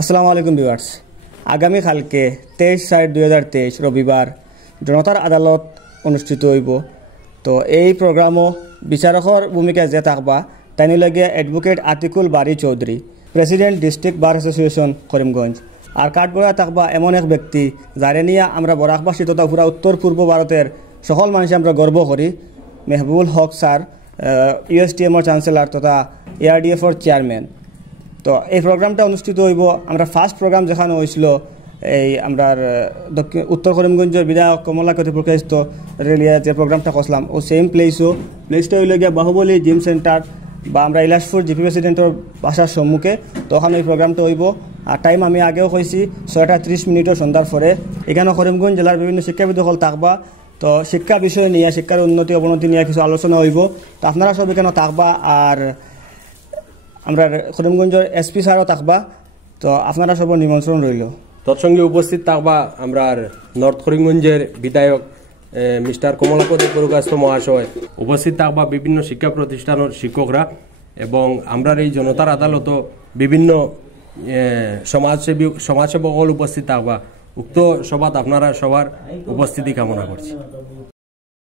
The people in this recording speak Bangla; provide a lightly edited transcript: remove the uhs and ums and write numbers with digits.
আসসালামু আলাইকুম ভিউয়ার্স। আগামীকালকে 23/7/2023 রবিবার জনতার আদালত অনুষ্ঠিত হইব। তো এই প্রোগ্রামও বিচারকর ভূমিকা যে থাকবা তাই লাগে advocate Atiqul Bari Chowdhury, president district bar association Karimganj. আর কাঠগড়া থাকবা এমন এক ব্যক্তি যারে নিয়ে আমরা বরাকবাসী তথা পুরা উত্তর পূর্ব ভারতের সকল মানুষে আমরা গর্ব করি, মেহবুবুল হক স্যার, ইউএসটিএমর চ্যান্সেলর তথা এআরডিএফর চেয়ারম্যান। তো এই প্রোগ্রামটা অনুষ্ঠিত হইব। আমরা ফার্স্ট প্রোগ্রাম যেখানে হয়েছিল এই আমরা উত্তর করিমগঞ্জের বিধায়ক কমলা কর্তৃপক্ষ রেলিয়া যে প্রোগ্রামটা করলাম ও সেম প্লেসটা হইল গিয়া বাহুবলী জিম সেন্টার বা আমরা ইলাসপুর জিপি প্রেসিডেন্টের বাসার সম্মুখে। তখন এই প্রোগ্রামটা হইব। আর টাইম আমি আগেও কইছি 6:30 সন্ধ্যার পরে। এখানে করিমগঞ্জ জেলার বিভিন্ন শিক্ষাবিদ হল থাকবা। তো শিক্ষা বিষয় নিয়ে, শিক্ষার উন্নতি অবনতি নিয়ে কিছু আলোচনা হইব। তো আপনারা সব এখানে থাকবা। আর আমরা করিমগঞ্জের এসপি স্যারও থাকবা। তো আপনারা সব নিমন্ত্রণ রইল। তৎসঙ্গে উপস্থিত থাকবা আমরা নর্থ করিমগঞ্জের বিধায়ক মিস্টার কমলাপতি পরকাস্ত মহাশয়, উপস্থিত থাকবা বিভিন্ন শিক্ষা প্রতিষ্ঠানের শিক্ষকরা এবং আমরা এই জনতার আদালত বিভিন্ন সমাজসেবক উপস্থিত থাকবা। উক্ত সভাত আপনারা সবার উপস্থিতি কামনা করছি।